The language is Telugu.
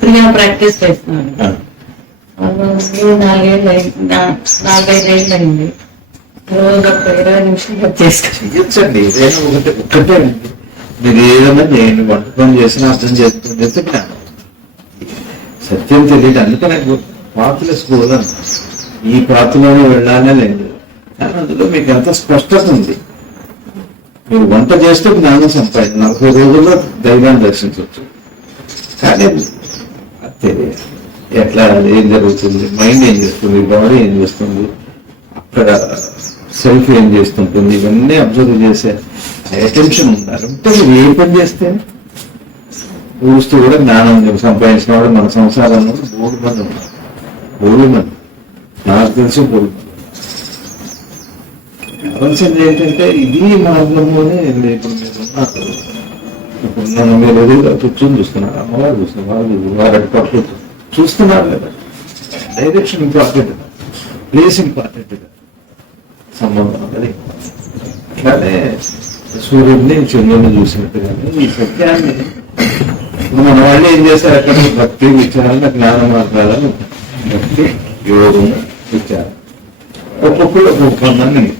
ప్రియా ప్రాక్టీస్ చేస్తున్నాను. నాలుగేళ్ళు అయింది నాలుగైదు ఏళ్ళు అయింది. రోజు ఒక ఇరవై నిమిషాలు ఒకటి మీరు ఏదైనా నేను వంట పని చేసినా అర్థం చేసుకుని చెప్తే జ్ఞానం సత్యం తెలియదు. అందుకనే పాత్రల స్కూల్ అని ఈ పాత్రలోనే వెళ్ళాలనే లేదు. కానీ అందులో మీకు ఎంత స్పష్టత ఉంది. మీరు వంట చేస్తే జ్ఞానం సంపాదించి నలభై రోజుల్లో దైవాన్ని దర్శించవచ్చు. కానీ అది ఎట్లా ఏం జరుగుతుంది? మైండ్ ఏం చేస్తుంది? బాడీ ఏం చేస్తుంది? అక్కడ సెల్ఫ్ ఏం చేస్తుంటుంది? ఇవన్నీ అబ్జర్వ్ చేసే అటెన్షన్ ఉండాలి. అంటే మీరు ఏ పని చేస్తే ఊరుస్తూ కూడా జ్ఞానం సంపాదించిన వాడు మన సంసారంలో మూడు మంది ఉన్నారు. మూడు మంది. నాకు తెలిసి మూడు మంది కావాల్సింది ఏంటంటే ఇది మార్గంలోనే ఇప్పుడు మీరు ఇప్పుడు నన్ను మీరు ఎదురుగా కూర్చొని చూస్తున్నారు అమ్మవారు చూస్తున్నారు వాళ్ళు వారి పట్టు చూస్తున్నారు కదా. డైరెక్షన్ ఇంపార్టెంట్ ప్లేస్ ఇంపార్టెంట్ సంబంధం అది. అట్లానే సూర్యుడిని చంద్రుడిని చూసినట్టుగానే ఈ సత్యాన్ని మన వాళ్ళు ఏం చేస్తారు అక్కడ భక్తి విచారణ జ్ఞాన మార్గాలను భక్తి యోగము విచారణ. ఒక్కొక్కరు ఒక్కొక్క మందిని